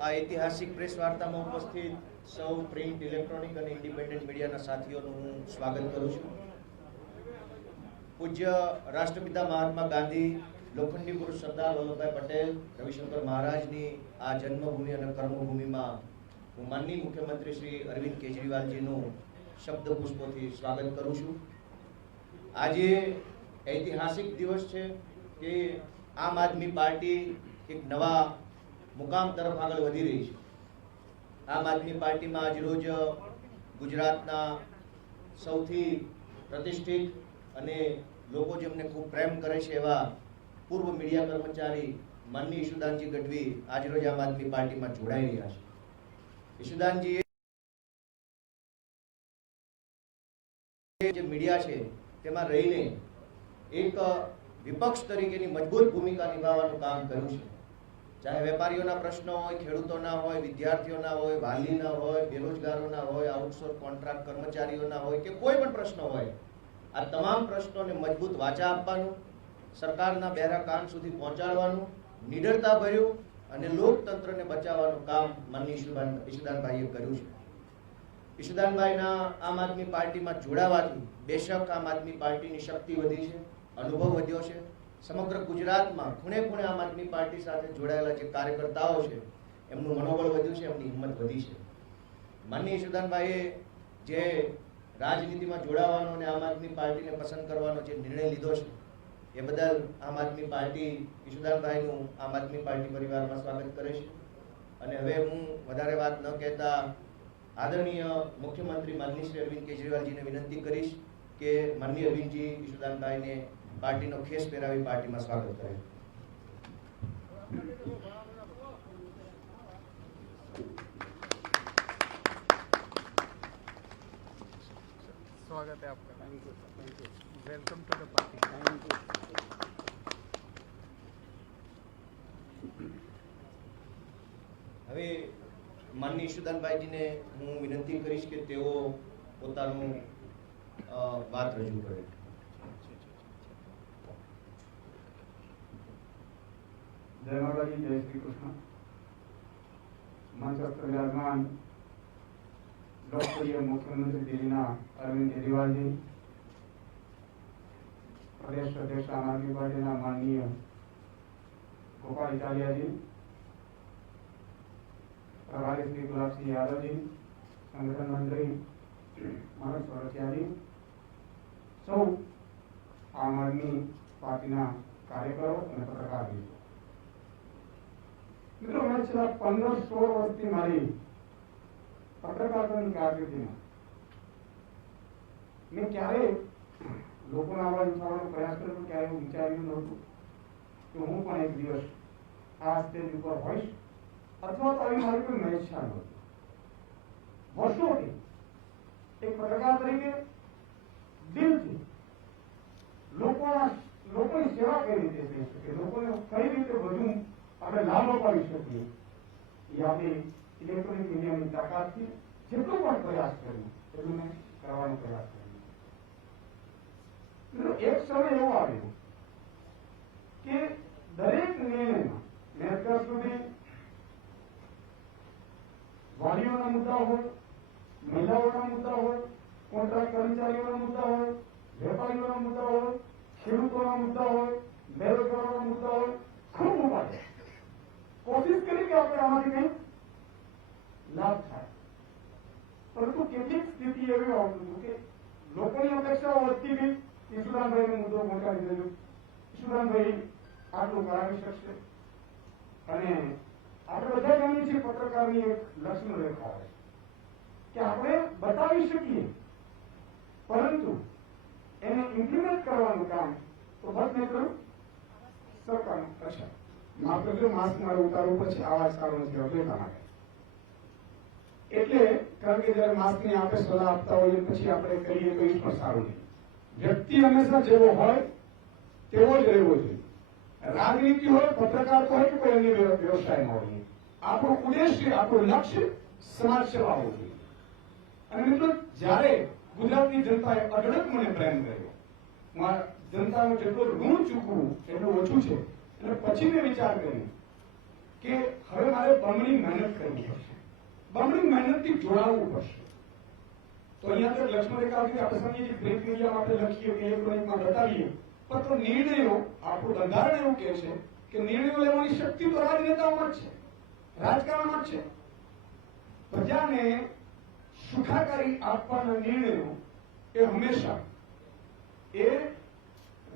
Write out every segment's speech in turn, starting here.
આ ઐતિહાસિક પ્રેસ વાર્તામાં ઉપસ્થિત સૌ પ્રિન્ટ, ઇલેક્ટ્રોનિક અને ઇન્ડિપેન્ડન્ટ મીડિયાના સાથીઓનું હું સ્વાગત કરું છું. પૂજ્ય રાષ્ટ્રપિતા મહાત્મા ગાંધી, લોખંડી પુરુષ સરદાર વલ્લભભાઈ પટેલ, રવિશંકર મહારાજની આ જન્મભૂમિ અને કર્મભૂમિમાં હું માનનીય મુખ્યમંત્રી શ્રી અરવિંદ કેજરીવાલજીનું શબ્દ પુષ્પોથી સ્વાગત કરું છું. આજે ઐતિહાસિક દિવસ છે કે આમ આદમી પાર્ટી એક નવા મુકામ તરફ આગળ વધી રહી છે. આમ આદમી પાર્ટીમાં આજરોજ ગુજરાતના સૌથી પ્રતિષ્ઠિત અને લોકો જેમને ખૂબ પ્રેમ કરે છે એવા પૂર્વ મીડિયા કર્મચારી માનનીય ઈશુદાનજી ગઢવી આજરોજ આમ આદમી પાર્ટીમાં જોડાઈ રહ્યા છે. ઈશુદાનજી જે મીડિયા છે તેમાં રહીને એક વિપક્ષ તરીકેની મજબૂત ભૂમિકા નિભાવવાનું કામ કર્યું છે. ચાહે વેપારીઓના પ્રશ્નો હોય, ખેડૂતોના હોય, વિદ્યાર્થીઓના હોય, વાલીના હોય, બેરોજગારોના હોય, આઉટસોર્સ કોન્ટ્રાક્ટ કર્મચારીઓના હોય કે કોઈ પણ પ્રશ્ન હોય, આ તમામ પ્રશ્નોને મજબૂત વાચા આપવાનું, સરકારના બહેરા કાન સુધી પહોંચાડવાનું, નિડરતા ભર્યું અને લોકતંત્રને બચાવવાનું કામ માનનીય ઈશુદાનભાઈએ કર્યું છે. ઈશુદાનભાઈના આમ આદમી પાર્ટીમાં જોડાવાથી બેશક આમ આદમી પાર્ટીની શક્તિ વધી છે, અનુભવ વધ્યો છે. સમગ્ર ગુજરાતમાં ખૂણે ખૂણે આમ આદમી પાર્ટી સાથે જોડાયેલા જે કાર્યકર્તાઓ છે એમનું મનોબળ વધ્યું છે, એમની હિંમત વધી છે. માનનીય ઈશુદાનભાઈએ જે રાજનીતિમાં જોડાવાનો અને આમ આદમી પાર્ટીને પસંદ કરવાનો જે નિર્ણય લીધો છે એ બદલ આમ આદમી પાર્ટી ઈશુદાનભાઈનું આમ આદમી પાર્ટી પરિવારમાં સ્વાગત કરે છે. અને હવે હું વધારે વાત ન કહેતા આદરણીય મુખ્યમંત્રી માનનીય શ્રી અરવિંદ કેજરીવાલજીને વિનંતી કરીશ કે માનનીય અરવિંદજી ઈશુદાનભાઈને પાર્ટીનો ખેસ પહેરાવી પાર્ટીમાં સ્વાગત કરે. स्वागत है आपका. Thank you. Welcome to the party. Thank you. હવે માનનીય ઈશુદાનભાઈજીને હું વિનંતી કરીશ કે તેઓ પોતાનું વાત રજૂ કરે. जय माता जी, जय श्री कृष्ण. मंच पर विराजमान लोकप्रिय मुख्यमंत्री दिल्लीना अरविंद केजरीवाल जी, प्रदेश अध्यक्ष आम आदमी पार्टी माननीय गोपाल इटालिया जी, प्रभारी श्री गुलाब सिंह यादव जी, संगठन मंत्री मनोज सोरठिया जी, सौ आम आदमी पार्टी कार्यकरो और पत्रकार भी. मित्रों, मैं छेल्ला 15-16 वर्षथी मारी पत्रकारितानी कारकिर्दीमां मैं क्यारे लोकोनो अवाज उठावવાનો प्रयास કર્યો, પણ ક્યારે એવું વિચાર્યું નહોતું કે હું પણ એક દિવસ આ સ્ટેજ ઉપર હોઈશ અથવા તો આવી મારી કોઈ મહેચ્છા નહોતી. વર્ષોથી એક પત્રકાર તરીકે દિલથી લોકોની સેવા કઈ રીતે થઈ શકે, લોકોને કઈ રીતે વધુ આપણે લાભ અપાવી શકીએ એ આપણે ઇલેક્ટ્રોનિક મીડિયાની તાકાતથી જેટલો પણ પ્રયાસ કર્યો એટલું મેં કરવાનો પ્રયાસ કર્યો. એક સમય એવો આવ્યો કે દરેક નિર્ણયમાં મેં અત્યાર સુધી વાલીઓના મુદ્દા હોય, મહિલાઓના મુદ્દા હોય, કોન્ટ્રાક્ટ કર્મચારીઓના મુદ્દા હોય, વેપારીઓના મુદ્દા હોય, ખેડૂતોના મુદ્દા હોય, બેરોજગારોના મુદ્દા હોય, ખૂબ ઉપાડે कोशिश करी कि આપણે આમાંથી કંઈક લાભ થાય. પરંતુ કેટલીક સ્થિતિ એવી આવતી કે લોકોની અપેક્ષાઓ વધતી ગઈ. ઈશુદાનભાઈનો મુદ્દો પહોંચાડી દેજો, ઈશુદાનભાઈ આટલું કરાવી શકશે. અને આપણે બધા જાણીએ છીએ પત્રકારની એક લક્ષણ રેખા હોય કે આપણે બતાવી શકીએ પરંતુ એને ઇમ્પ્લિમેન્ટ કરવાનું કામ તો બસ નહીં કરું સરકારનું. અચ્છા, માફ કરજો, માસ્ક મારે ઉતારવું પછી આવાજ સારો નથી આવતો એટલા માટે. એટલે કારણ કે જયારે માસ્કની આપણે સલાહ આપતા હોઈએ પછી આપણે કહીએ તો એ પણ સારું નહીં. વ્યક્તિ હંમેશા જેવો હોય તેવો જ રહેવો જોઈએ. રાજનીતિ હોય, પત્રકાર હોય કે કોઈ અન્ય વ્યવસાયમાં હોય, આપણું ઉદ્દેશ્ય, આપણું લક્ષ્ય સમાજ સેવા હોવું જોઈએ. અને મિત્રો, જયારે ગુજરાતની જનતાએ અઢળક મને પ્રેમ કર્યો, જનતાનું જેટલું ઋણ ચૂકવું એટલું ઓછું છે. અને પછી મેં વિચાર કર્યો કે હવે મારે બમણી મહેનત કરવી પડશે, બમણી મહેનતથી જોડાવવું પડશે. તો અહીંયા તો લક્ષ્મણ રેખા આવતી આપણે સમજીએ પ્રિન્ટ મીડિયા માટે લખીએ કે ઇલેક્ટ્રોનિકમાં બતાવીએ, પણ તો નિર્ણયો આપણું બંધારણ એવું કહે છે કે નિર્ણયો લેવાની શક્તિ તો રાજનેતાઓમાં જ છે, રાજકારણમાં જ છે. પ્રજાને સુખાકારી આપવાના નિર્ણયો એ હંમેશા એ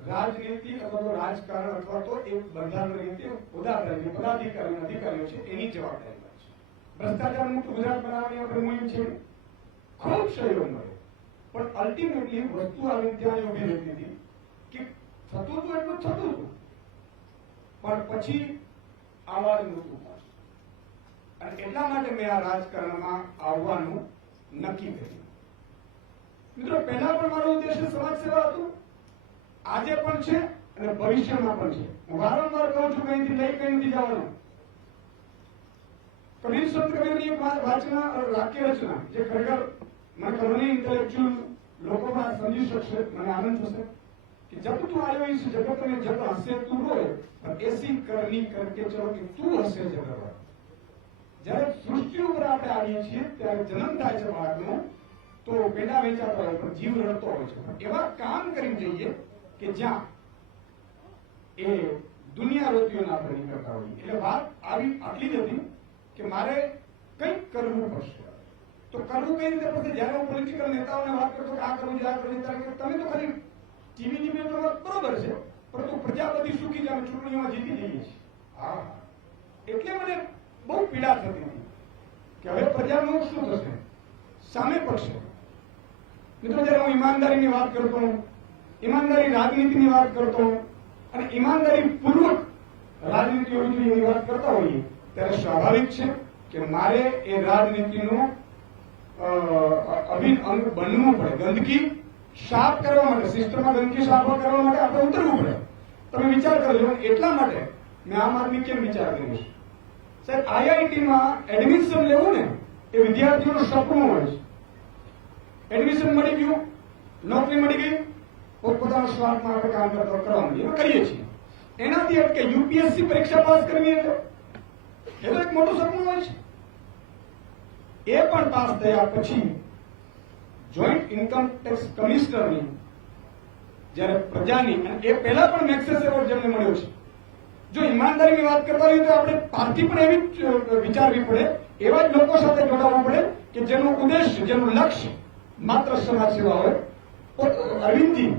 રાજનીતિ અથવા તો રાજકારણ અથવા તો એક બંધારણ રીતે પદાધિકારીઓ અધિકારીઓ છે એની જવાબદારી હોય છે. ભ્રષ્ટાચાર મુક્ત ગુજરાત બનાવવાની આપણે મુહિમ છે, ખૂબ સહયોગ મળ્યો, પણ અલ્ટિમેટલી વસ્તુ આવી ત્યાં ઉભી રહેતી હતી કે થતું હતું એટલું થતું હતું, પણ પછી આવાજ નહોતું પાછું. અને એટલા માટે મેં આ રાજકારણમાં આવવાનું નક્કી કર્યું. મિત્રો, પહેલા પણ મારો ઉદ્દેશ્ય સમાજ સેવા હતું, આજે પણ છે અને ભવિષ્યમાં પણ છે. હું વારંવાર કહું છું, કઈથી લઈ કઈ નથી જવાનું. કબીર સંત કબીરની એક વાક્ય રચના જે ખરેખર મને ઘણી ઇન્ટેલેક્ચ્યુઅલ લોકોમાં સમજી શકશે, મને આનંદ થશે કે જબ તું આયો ઇસ જગત में जब हंसे तू रोए और ऐसी करनी करके चलो कि તું હસે જગત. જ્યારે સૃષ્ટિ ઉપર આપણે આવીએ છીએ ત્યારે જન્મ થાય છે બાળકનો, તો પેડા વેચાતા હોય પણ જીવ રડતો હોય છે. એવા કામ કરી જઈએ કે જ્યાં એ દુનિયા ના આપણે નીકળતા હોઈએ. એટલે વાત આવી આટલી જ હતી કે મારે કંઈક કરવું પડશે. તો કરવું કઈ રીતે પડશે? જયારે હું પોલિટિકલ નેતાઓને વાત કરતો કે આ કરવું છે, આ કરવું છે, તમે તો ખાલી ટીવીની મેચમાં બરોબર છે, પરંતુ પ્રજા બધી સુખી જાય, ચૂંટણીઓમાં જીતી જઈએ છીએ. હા, એટલે મને બહુ પીડા થતી હતી કે હવે પ્રજાનું શું થશે, સામે પડશે. મિત્રો, જયારે હું ઈમાનદારીની વાત કરતો, ઈમાનદારી રાજનીતિની વાત કરતો અને ઈમાનદારી પૂર્વક રાજનીતિ હોવી જોઈએ એની વાત કરતા હોઈએ, ત્યારે સ્વાભાવિક છે કે મારે એ રાજનીતિનો અભિન્ન અંગ બનવું પડે. ગંદકી સાફ કરવા માટે, સિસ્ટમમાં ગંદકી સાફ કરવા માટે આપણે ઉતરવું પડે. તમે વિચાર કરજો. એટલા માટે મેં આમ આદમી કેમ વિચાર કર્યો છે? સાહેબ, આઈઆઈટીમાં એડમિશન લેવું ને એ વિદ્યાર્થીઓનું સપનું હોય છે. એડમિશન મળી ગયું, નોકરી મળી ગઈ, પોતપોતાના સ્વાર્થમાં આપણે કામ કરવા માંડીએ, કરીએ છીએ. એનાથી અટકે યુપીએસસી પરીક્ષા પાસ કરવી એટલે એ તો એક મોટું સપનું હોય છે. એ પણ પાસ થયા પછી જોઈન્ટ ઇન્કમ ટેક્સ કમિશનરની જયારે પ્રજાની, અને એ પહેલા પણ મેક્સેસ એવોર્ડ જેમને મળ્યો છે. જો ઈમાનદારીની વાત કરતા હોઈએ તો આપણે પાર્ટી પણ એવી જ વિચારવી પડે, એવા જ લોકો સાથે જોડાવવું પડે કે જેનું ઉદ્દેશ્ય, જેનું લક્ષ્ય માત્ર સમાજ સેવા હોય. અરવિંદજી,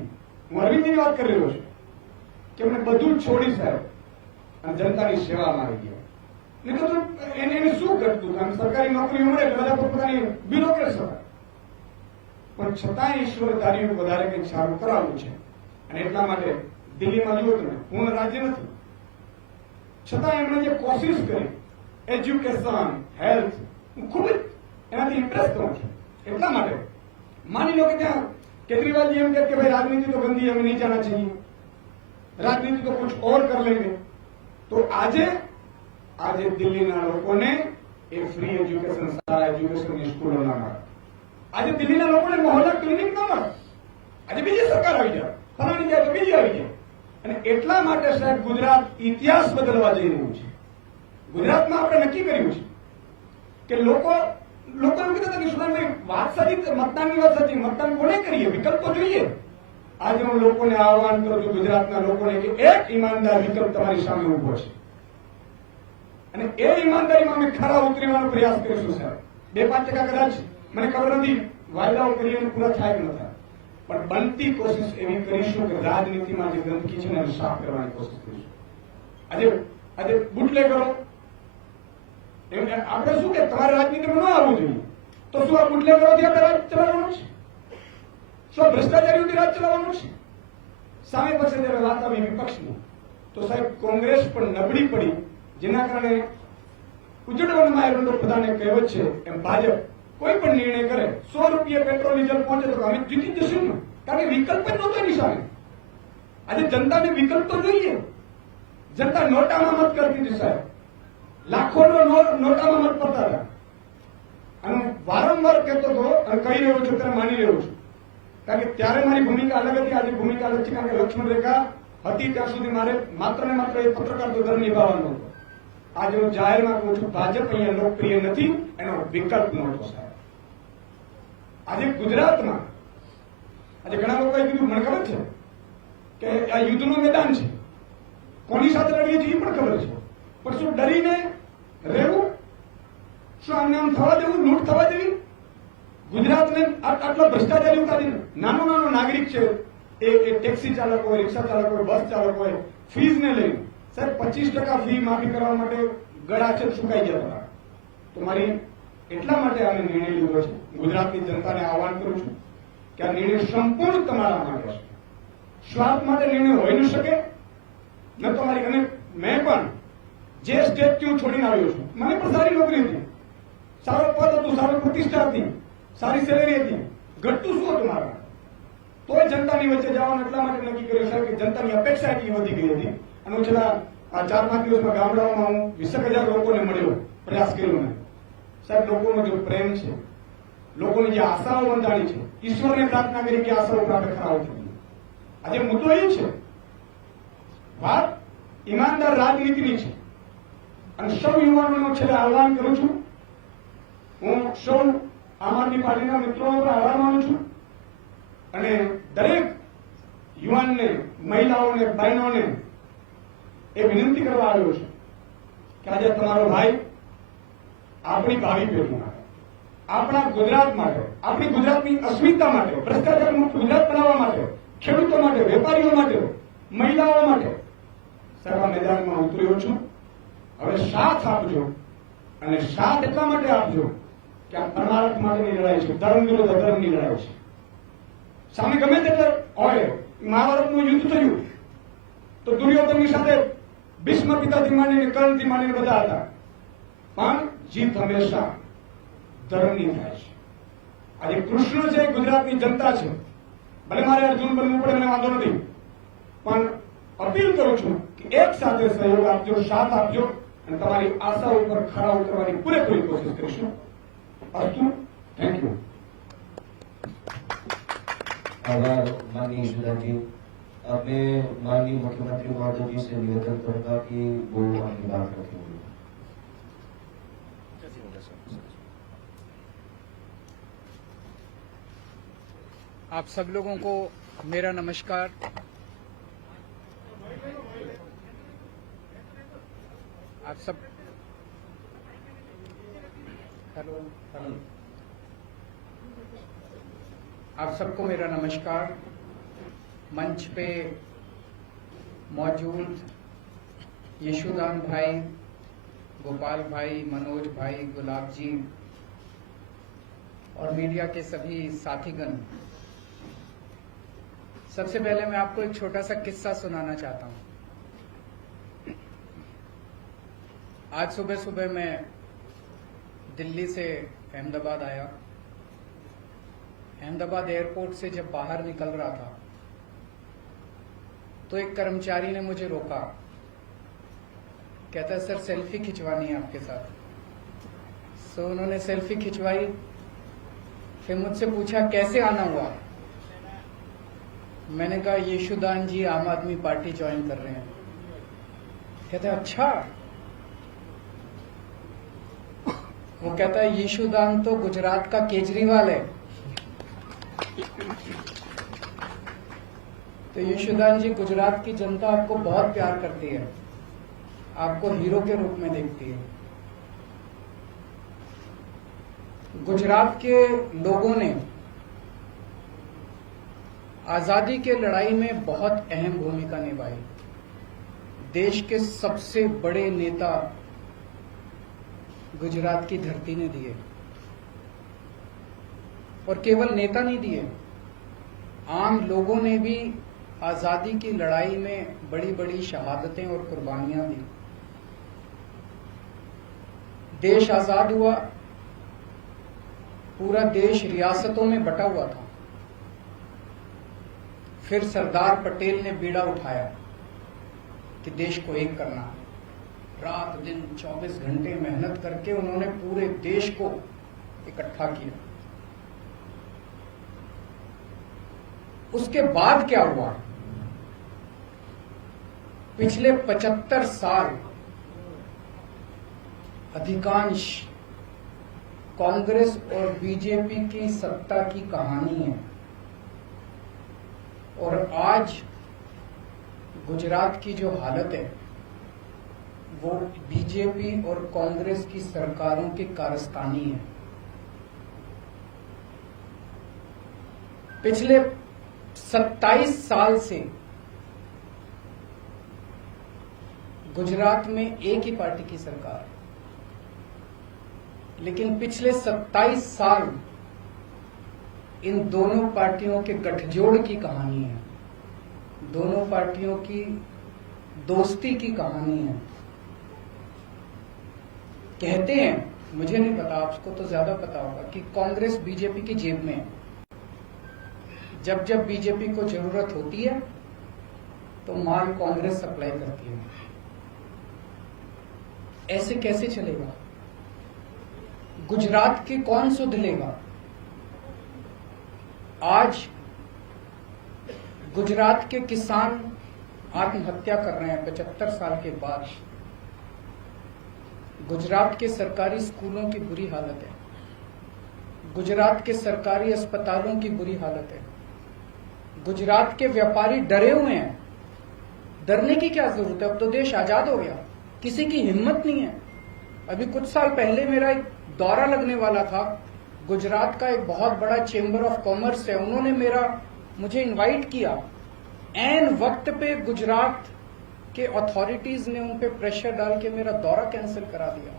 હું અરવિંદજીની વાત કરી રહ્યો છું કે એમને બધું જ છોડી સાહેબ અને જનતાની સેવામાં આવી ગયા. નહીં તો એને શું કરતું? કારણ સરકારી નોકરી મળે એટલે બધા પોતાની બ્યુરોક્રેટ્સ હતા, પણ છતાં ઈશ્વર ધાર્યું વધારે કંઈક સારું કરાવવું છે. અને એટલા માટે દિલ્હીમાં જુઓ તમે, પૂર્ણ રાજ્ય નથી, છતાં એમણે જે કોશિશ કરી, એજ્યુકેશન, હેલ્થ, હું ખૂબ જ એનાથી ઇમ્પ્રેસ થઉં છું. એટલા માટે માની લો કે ત્યાં કેજરીવાલજી એમ કહે કે ભાઈ રાજનીતિ તો ગંદી, હमें नहीं जाना चाहिए, રાજનીતિ તો कुछ और कर लेंगे. તો આજે દિલ્હીના લોકોને એ ફ્રી એજ્યુકેશન, સારા એજ્યુકેશનની સ્કૂલો ના મળે. આજે દિલ્હીના લોકોને મોહલ્લા ક્લિનિક ના મળે. આજે બીજી સરકાર આવી જાય, ફલાણી જાય તો બીજી આવી જાય. અને એટલા માટે સાહેબ ગુજરાત ઇતિહાસ બદલવા જઈ રહ્યું છે. ગુજરાતમાં આપણે નક્કી કર્યું છે કે લોકો એમ કહેતા હતા કે સુદાનભાઈ વાત સાચી, મતદાનની વાત સાચી, મતદાન કોને કરીએ, વિકલ્પ તો જોઈએ. આજે હું લોકોને આહવાન કરું છું, ગુજરાતના લોકોને, કે એક ઈમાનદાર વિકલ્પ તમારી સામે ઉભો છે અને એ ઈમાનદારીમાં અમે ખરા ઉતરવાનો પ્રયાસ કરીશું સાહેબ. 2-5% કદાચ મને ખબર નથી વાયદાઓ કરીને પૂરા થાય કે ન થાય, પણ બનતી કોશિશ એવી કરીશું કે રાજનીતિમાં જે ગંદકી છે એને સાફ કરવાની કોશિશ કરીશું. આજે બુટલેગરો, આપણે શું કે તમારે રાજનીતિમાં ન આવવું જોઈએ, તો શું આ બુટલેગરોથી આપણે રાજ ચલાવવાનું છે? શું ભ્રષ્ટાચારીઓથી રાજ ચલાવવાનું છે? સામે પાસે જયારે વાત આવી વિપક્ષની, તો સાહેબ કોંગ્રેસ પણ નબળી પડી, જેના કારણે ઉજળવનમાં એરંડો પ્રધાને કહેવત છે એમ ભાજપ કોઈ પણ નિર્ણય કરે, 100 રૂપિયા પેટ્રોલ ડીઝલ પહોંચે તો અમે જીતી જશું ને, કારણ કે વિકલ્પ જ નહોતો એની સામે. આજે જનતાને વિકલ્પ તો જોઈએ. જનતા નોટામાં મત કરતી હતી સાહેબ, લાખોનો નોટામાં મત પડતા હતા. અને વારંવાર કહેતો હતો અને કહી રહ્યો છું, ત્યારે માની રહ્યો છું, કારણ કે ત્યારે મારી ભૂમિકા અલગ હતી, આજે ભૂમિકા અલગ છે. કારણ કે લક્ષ્મણ રેખા હતી ત્યાં સુધી મારે માત્ર ને માત્ર એ પત્રકાર તો ધર્મ નિભાવવાનો હતો. આજે હું જાહેરમાં કહું છું, ભાજપ અહીંયા લોકપ્રિય નથી, એનો વિકલ્પ નહોતો સાહેબ. આજે ગુજરાતમાં આજે ઘણા લોકોએ કીધું, મને ખબર છે કે આ યુદ્ધનું મેદાન છે, કોની સાથે લડીએ છીએ એ પણ ખબર છે, પણ શું ડરીને રહેવું? શું આમને આમ થવા દેવું, લૂંટ થવા દેવી? ગુજરાતને આટલો ભ્રષ્ટાચારી ઉતારીને નાનો નાનો નાગરિક છે, એ ટેક્સી ચાલક હોય, રિક્ષા ચાલક હોય, બસ ચાલક હોય, ફીઝને લઈને સાહેબ 25% ફી માફી કરવા માટે ગળા છે સુકાઈ ગયા હતા. તો મારી એટલા માટે અમે નિર્ણય લીધો છે, ગુજરાતની જનતાને આહવાન કરું છું કે આ નિર્ણય સંપૂર્ણ તમારા માટે છે. સ્વાર્થ માટે નિર્ણય હોઈ ન શકે ન તમારી. અને મેં પણ જે સ્ટેટથી હું છોડીને આવ્યો છું, મને પણ સારી નોકરી હતી, સારો પદ હતું, સારો પ્રતિષ્ઠા હતી, સારી સેલેરી હતી, ઘટતું શું હતું મારા? તોય જનતાની વચ્ચે જવાનું એટલા માટે નક્કી કર્યું સાહેબ કે જનતાની અપેક્ષા એટલી વધી ગઈ હતી. અને હું છેલ્લા 4-5 દિવસમાં ગામડાઓમાં હું 20,000 લોકોને મળ્યો, પ્રયાસ કર્યો ને સાહેબ. લોકોનો જો પ્રેમ છે, લોકોની જે આશાઓ બંધાણી છે, ઈશ્વરને પ્રાર્થના કરી કે આશાઓ આપણે ખરાબ થઈ. આજે મુદ્દો એ છે, વાત ઈમાનદાર રાજનીતિની છે. અને સૌ યુવાનોનું છેલ્લે આહવાન કરું છું, હું સૌ આમ આદમી પાર્ટીના મિત્રોનો પણ આભાર માનું છું. અને દરેક યુવાનને, મહિલાઓને, બહેનોને એ વિનંતી કરવા આવ્યો છું કે આજે તમારો ભાઈ આપણી ભાવિ પેઢી માટે, આપણા ગુજરાત માટે, આપણી ગુજરાતની અસ્મિતા માટે, ભ્રષ્ટાચાર મુક્ત ગુજરાત બનાવવા માટે, ખેડૂતો માટે, વેપારીઓ માટે, મહિલાઓ માટે સાહેબ આ મેદાનમાં ઉતર્યો છું. હવે સાથ આપજો. અને સાથ એટલા માટે આપજો કે આ પરમાર્થ માટેની લડાઈ છે, ધર્મ વિરુદ્ધ અધર્મની લડાઈ છે. સામે ગમે તેટલે હોય, મહાભારતનું યુદ્ધ થયું તો દુર્યોધનની સાથે ભીષ્મ પિતાથી માંડીને કર્ણથી માંડીને બધા હતા, પણ જીત હંમેશા ધર્મની થાય છે. આજે કૃષ્ણ છે, ગુજરાતની જનતા છે. ભલે મારે અર્જુન બનવું પડે, મને વાંધો નથી, પણ અપીલ કરું છું કે એક સાથે સહયોગ આપજો, સાથ આપજો અને તમારી આશાઓ ઉપર ખરા ઉતરવાની પૂરેપૂરી કોશિશ કરીશું. અસ્તુ. Thank you. आभार माननीय यशोदा जी. अब मैं माननीय मुख्यमंत्री महोदय जी से निवेदन करूंगा कि वो अपनी बात रखेंगे. आप सब लोगों को मेरा नमस्कार. आप सब हेलो आप सबको मेरा नमस्कार. मंच पे मौजूद यशोदान भाई, गोपाल भाई, मनोज भाई, गुलाब जी और मीडिया के सभी साथीगण, सबसे पहले मैं आपको एक छोटा सा किस्सा सुनाना चाहता हूं. आज सुबह सुबह मैं दिल्ली से अहमदाबाद आया. अहमदाबाद एयरपोर्ट से जब बाहर निकल रहा था तो एक कर्मचारी ने मुझे रोका. कहता है सर सेल्फी खिंचवानी है आपके साथ. सो उन्होंने सेल्फी खिंचवाई. फिर मुझसे पूछा कैसे आना हुआ. मैंने कहा यशोदान जी आम आदमी पार्टी ज्वाइन कर रहे हैं. कहते अच्छा. वो कहता है यशोदान तो गुजरात का केजरीवाल है. तो यशोदान जी, गुजरात की जनता आपको बहुत प्यार करती है, आपको हीरो के रूप में देखती है. गुजरात के लोगों ने आजादी के लड़ाई में बहुत अहम भूमिका निभाई. देश के सबसे बड़े नेता गुजरात की धरती ने दिए. और केवल नेता नहीं दिए, आम लोगों ने भी आजादी की लड़ाई में बड़ी बड़ी शहादतें और कुर्बानियां दी. देश आजाद हुआ, पूरा देश रियासतों में बटा हुआ था. फिर सरदार पटेल ने बीड़ा उठाया कि देश को एक करना है. रात दिन 24 घंटे मेहनत करके उन्होंने पूरे देश को इकट्ठा किया. उसके बाद क्या हुआ? पिछले 75 साल अधिकांश कांग्रेस और बीजेपी की सत्ता की कहानी है। और आज गुजरात की जो हालत है वो बीजेपी और कांग्रेस की सरकारों की कारस्तानी है। पिछले 27 साल से गुजरात में एक ही पार्टी की सरकार है, लेकिन पिछले 27 साल इन दोनों पार्टियों के गठजोड़ की कहानी है, दोनों पार्टियों की दोस्ती की कहानी है। कहते हैं, मुझे नहीं पता, आपको तो ज्यादा पता होगा, कि कांग्रेस बीजेपी की जेब में है। जब जब बीजेपी को जरूरत होती है तो माल कांग्रेस सप्लाई करती है। ऐसे कैसे चलेगा? गुजरात की कौन सुध लेगा? आज गुजरात के किसान आत्महत्या कर रहे हैं 75 साल के बाद। गुजरात के सरकारी स्कूलों की बुरी हालत है, गुजरात के सरकारी अस्पतालों की बुरी हालत है, गुजरात के व्यापारी डरे हुए हैं। डरने की क्या जरूरत है? अब तो देश आजाद हो गया, किसी की हिम्मत नहीं है। अभी कुछ साल पहले मेरा एक दौरा लगने वाला था। गुजरात का एक बहुत बड़ा चेंबर ऑफ कॉमर्स है, उन्होंने मुझे इनवाइट किया। ऐन वक्त पे गुजरात के अथॉरिटीज ने उन पे प्रेशर डाल के मेरा दौरा कैंसिल करा दिया।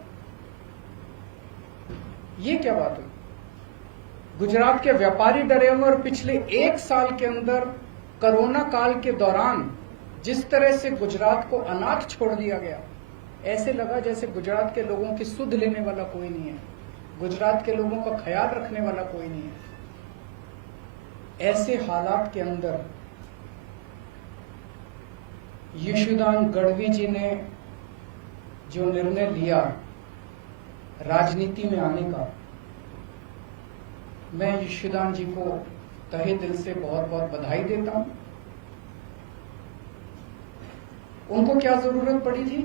ये क्या बात हुई? गुजरात के व्यापारी डरे हुए। और पिछले 1 साल के अंदर कोरोना काल के दौरान जिस तरह से गुजरात को अनाथ छोड़ दिया गया, ऐसे लगा जैसे गुजरात के लोगों की सुध लेने वाला कोई नहीं है, गुजरात के लोगों का ख्याल रखने वाला कोई नहीं है। ऐसे हालात के अंदर यशोदान गढ़वी जी ने जो निर्णय लिया राजनीति में आने का, मैं यशोदान जी को तहे दिल से बहुत बहुत बधाई देता हूं। उनको क्या जरूरत पड़ी थी?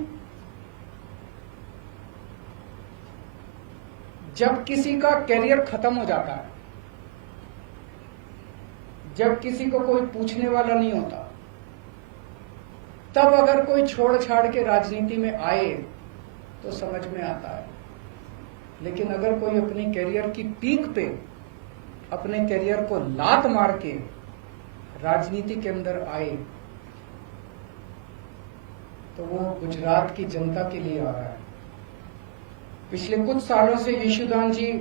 जब किसी का कैरियर खत्म हो जाता है, जब किसी को कोई पूछने वाला नहीं होता, तब अगर कोई छोड़ छाड़ के राजनीति में आए तो समझ में आता है। लेकिन अगर कोई अपनी कैरियर की पीक पे अपने कैरियर को लात मार के राजनीति के अंदर आए तो वो गुजरात की जनता के लिए आ रहा है। पिछले कुछ सालों से यशोदान जी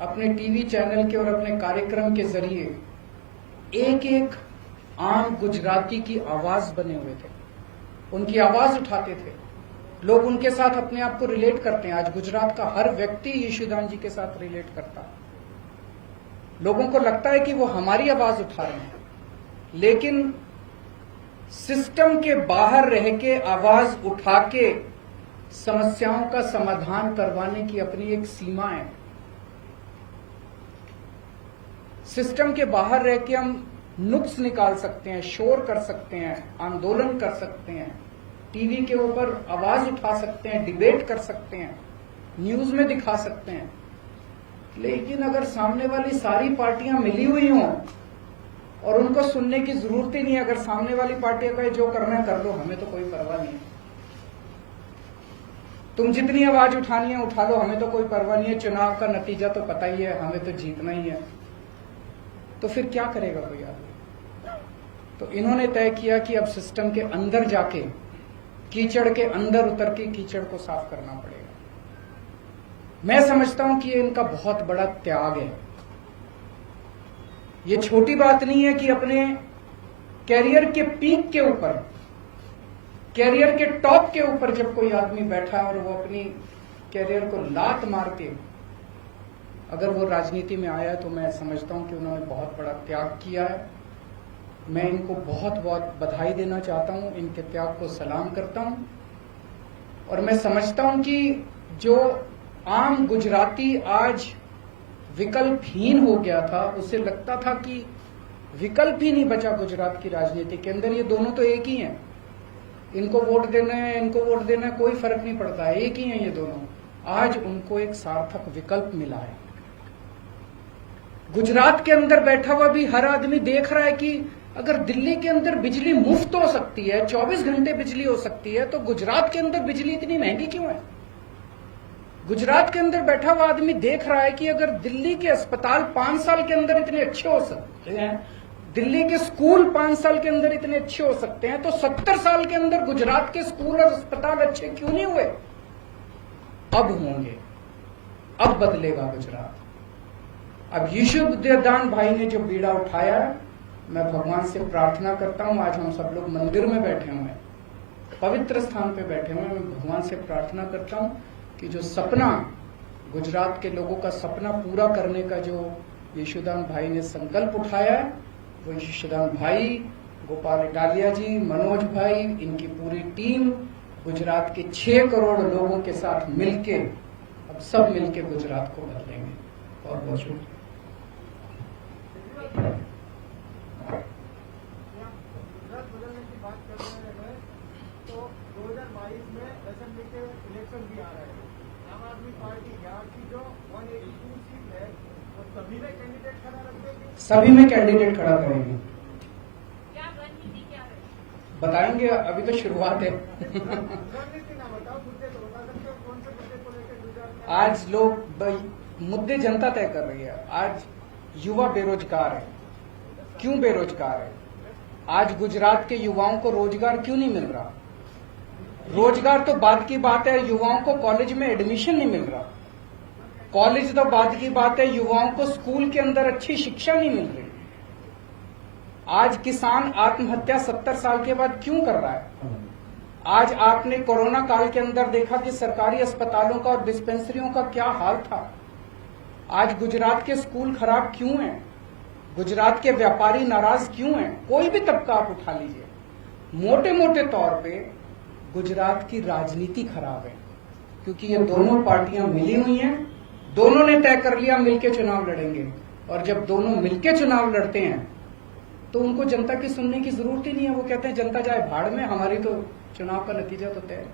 अपने टीवी चैनल के और अपने कार्यक्रम के जरिए एक एक आम गुजराती की आवाज बने हुए थे, उनकी आवाज उठाते थे। लोग उनके साथ अपने आप को रिलेट करते हैं। आज गुजरात का हर व्यक्ति यशोदान जी के साथ रिलेट करता है। लोगों को लगता है कि वो हमारी आवाज उठा रहे हैं, लेकिन सिस्टम के बाहर रह के आवाज उठा के समस्याओं का समाधान करवाने की अपनी एक सीमा है। सिस्टम के बाहर रह के हम नुक्स निकाल सकते हैं, शोर कर सकते हैं, आंदोलन कर सकते हैं, टीवी के ऊपर आवाज उठा सकते हैं, डिबेट कर सकते हैं, न्यूज में दिखा सकते हैं। लेकिन अगर सामने वाली सारी पार्टियां मिली हुई हों और उनको सुनने की जरूरत ही नहीं है, अगर सामने वाली पार्टियां कहे जो करना है कर लो, हमें तो कोई परवाह नहीं है, तुम जितनी आवाज उठानी है उठा लो, हमें तो कोई परवाह नहीं है, चुनाव का नतीजा तो पता ही है, हमें तो जीतना ही है, तो फिर क्या करेगा कोई आदमी? तो इन्होंने तय किया कि अब सिस्टम के अंदर जाके, कीचड़ के अंदर उतर के कीचड़ को साफ करना पड़ेगा। मैं समझता हूं कि ये इनका बहुत बड़ा त्याग है। ये छोटी बात नहीं है कि अपने कैरियर के पीक के ऊपर, कैरियर के टॉप के ऊपर जब कोई आदमी बैठा और वो अपनी कैरियर को लात मार के अगर वो राजनीति में आया है, तो मैं समझता हूं कि उन्होंने बहुत बड़ा त्याग किया है। मैं इनको बहुत बहुत बधाई देना चाहता हूं, इनके त्याग को सलाम करता हूं। और मैं समझता हूं कि जो आम गुजराती आज विकल्पहीन हो गया था, उसे लगता था कि विकल्प ही नहीं बचा गुजरात की राजनीति के अंदर, ये दोनों तो एक ही हैं, इनको वोट देना है, इनको वोट देना है, कोई फर्क नहीं पड़ता है, एक ही हैं ये दोनों। आज उनको एक सार्थक विकल्प मिला है। गुजरात के अंदर बैठा हुआ भी हर आदमी देख रहा है कि अगर दिल्ली के अंदर बिजली मुफ्त हो सकती है, 24 घंटे बिजली हो सकती है, तो गुजरात के अंदर बिजली इतनी महंगी क्यों है? गुजरात के अंदर बैठा हुआ आदमी देख रहा है कि अगर दिल्ली के अस्पताल 5 साल के अंदर इतने अच्छे हो सकते हैं, दिल्ली के स्कूल 5 साल के अंदर इतने अच्छे हो सकते हैं, तो 70 साल के अंदर गुजरात के स्कूल और अस्पताल अच्छे क्यों नहीं हुए? अब होंगे, अब बदलेगा गुजरात। अब यशोदान भाई ने जो बीड़ा उठाया है, मैं भगवान से प्रार्थना करता हूं, आज हम सब लोग मंदिर में बैठे हुए हैं, पवित्र स्थान पे बैठे हुए हैं, मैं भगवान से प्रार्थना करता हूं कि जो सपना, गुजरात के लोगों का सपना पूरा करने का जो यशोदान भाई ने संकल्प उठाया है, वो यशोदान भाई, गोपाल इटालिया जी, मनोज भाई, इनकी पूरी टीम गुजरात के 6 करोड़ लोगों के साथ मिलके, अब सब मिलके गुजरात को बदलेंगे। और बहुत शुक्रिया। गुजरात बदलने की बात कर रहे हैं, तो 2022 में असेंबली के इलेक्शन भी आ रहे हैं। आम आदमी पार्टी यहाँ की जो 182 सीट है, वो सभी में कैंडिडेट खड़ा रख देगी। सभी में कैंडिडेट खड़ा करेंगे। क्या रणनीति क्या है? बताएंगे, अभी तो शुरुआत है। रणनीति ना बताओ, मुद्दे तो बता सकते हो, कौन से मुद्दे को लेकर गुजरात में आज लोग मुद्दे जनता तय कर रही है। आज युवा बेरोजगार है, क्यों बेरोजगार है? आज गुजरात के युवाओं को रोजगार क्यों नहीं मिल रहा? रोजगार तो बाद की बात है, युवाओं को कॉलेज में एडमिशन नहीं मिल रहा। कॉलेज तो बाद की बात है, युवाओं को स्कूल के अंदर अच्छी शिक्षा नहीं मिल रही। आज किसान आत्महत्या 70 साल के बाद क्यों कर रहा है? आज आपने कोरोना काल के अंदर देखा कि सरकारी अस्पतालों का और डिस्पेंसरियों का क्या हाल था। आज गुजरात के स्कूल खराब क्यों हैं? गुजरात के व्यापारी नाराज क्यों हैं? कोई भी तबका आप उठा लीजिए, मोटे मोटे तौर पे गुजरात की राजनीति खराब है, क्योंकि ये दोनों पार्टियां मिली हुई हैं, दोनों ने तय कर लिया मिलके चुनाव लड़ेंगे, और जब दोनों मिलके चुनाव लड़ते हैं तो उनको जनता की सुनने की जरूरत ही नहीं है। वो कहते हैं जनता जाए भाड़ में, हमारी तो चुनाव का नतीजा तो तय है।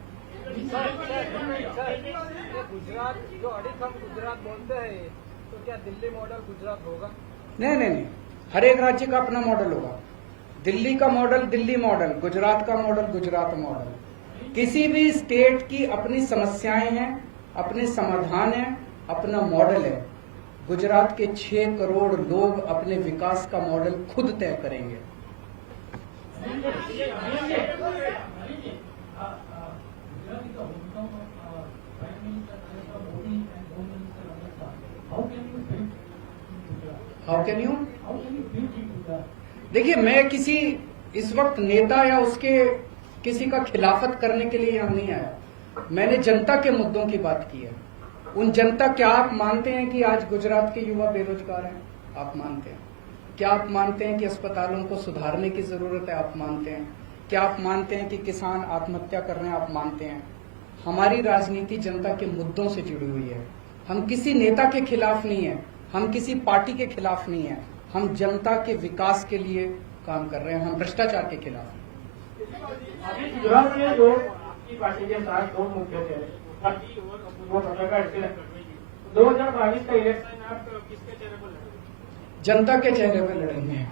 गुजरात जो अड़िखम गुजरात बोलते हैं, तो क्या दिल्ली मॉडल गुजरात होगा? नहीं, हर एक राज्य का अपना मॉडल होगा। दिल्ली का मॉडल दिल्ली मॉडल, गुजरात का मॉडल गुजरात मॉडल। किसी भी स्टेट की अपनी समस्याएं हैं, अपने समाधान हैं, अपना मॉडल है। गुजरात के 6 करोड़ लोग अपने विकास का मॉडल खुद तय करेंगे। How can you? देखिए, मैं किसी इस वक्त नेता या उसके किसी का खिलाफत करने के लिए यहाँ नहीं आया। मैंने जनता के मुद्दों की बात की है। उन जनता, क्या आप मानते हैं कि आज गुजरात के युवा बेरोजगार हैं? आप मानते हैं? क्या आप मानते हैं कि अस्पतालों को सुधारने की जरूरत है? आप मानते हैं? क्या आप मानते हैं कि किसान आत्महत्या कर रहे हैं? आप मानते हैं? हमारी राजनीति जनता के मुद्दों से जुड़ी हुई है। हम किसी नेता के खिलाफ नहीं है, हम किसी पार्टी के खिलाफ नहीं है, हम जनता के विकास के लिए काम कर रहे हैं, हम भ्रष्टाचार के खिलाफ हैं। अभी गुजरात में जो आपकी पार्टी के साथ 2 मुद्दे थे, 2022 का इलेक्शन आप किसके चेहरे पर लड़ेंगे? जनता के चेहरे पर लड़ेंगे।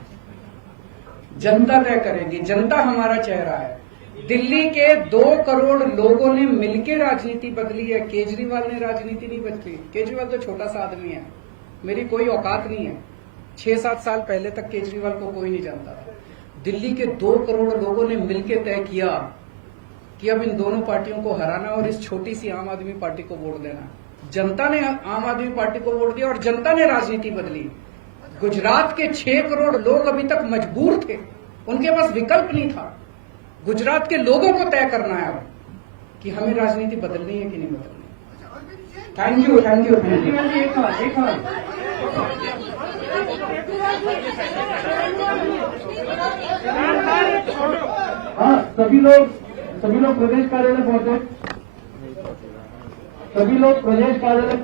जनता तय करेगी, जनता हमारा चेहरा है। दिल्ली के 2 करोड़ लोगों ने मिलकर राजनीति बदली है। केजरीवाल ने राजनीति नहीं बदली। केजरीवाल तो छोटा सा आदमी है, मेरी कोई औकात नहीं है। 6-7 साल पहले तक केजरीवाल को कोई नहीं जानता था। दिल्ली के 2 करोड़ लोगों ने मिलकर तय किया कि अब इन दोनों पार्टियों को हराना और इस छोटी सी आम आदमी पार्टी को वोट देना। जनता ने आम आदमी पार्टी को वोट दिया और जनता ने राजनीति बदली। गुजरात के 6 करोड़ लोग अभी तक मजबूर थे, उनके पास विकल्प नहीं था। गुजरात के लोगों को तय करना है अब कि हमें राजनीति बदलनी है कि नहीं बदलनी। Thank you, thank you, thank you. हाँ, सभी लोग प्रदेश कार्यालय पहुंचे। सभी लोग प्रदेश कार्यालय